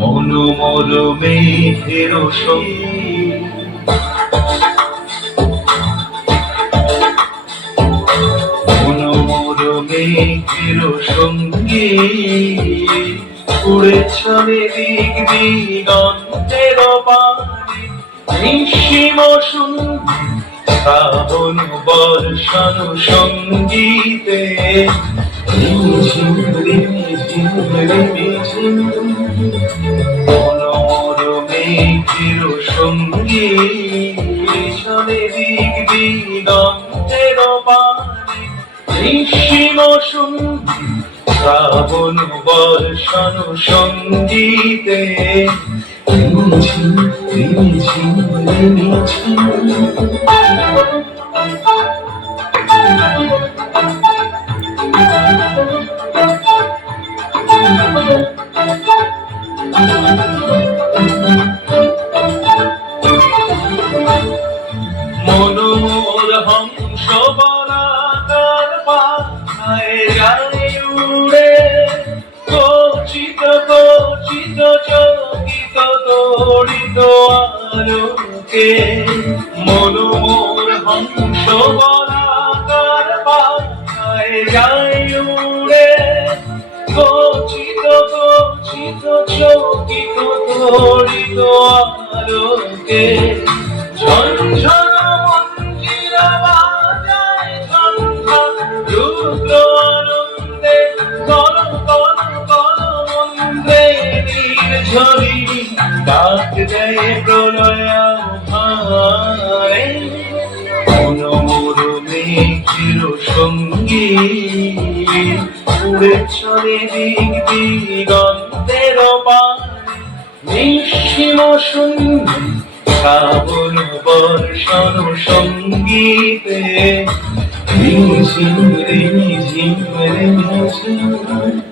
মনোমর মেঘের সঙ্গী মনোমর মেঘের সঙ্গী উড়ে চলে দিক দিগন্তের পানে নিঃসীম সুন্দর শ্রাবণ বর্ষণ সঙ্গীতে ঝিম ঝিম ঝিম মনোমর মেঘের সঙ্গী চলে দিক দিগন্তের পানে নিঃসীম সুন্দর শ্রাবণ বর্ষণ সঙ্গীতে ঝিম ঝিম ঝিম মনোমর হংস বলাকার পাখায় যায় উড়ে কচিত কচিত চকিত তড়িত আলোকে মনোমর হংস বলাকার পাখায় যায় উড়ে কচিত কচিত চকিত তড়িত আলোকে ঝনঝন মঞ্জির বাজায় ঝনঝন রুদ্র আনন্দে কল কল কল মন্দ্রে নির্ঝরি ডাক দেয় প্রলয় ভারে মনোমর মেঘের সঙ্গী উড়ে চলে দিক দিগন্তের পানে নিঃসীম সুন্দর শ্রাবণ বর্ষণ সঙ্গীতে ঝিম ঝিম ঝিম ঝিম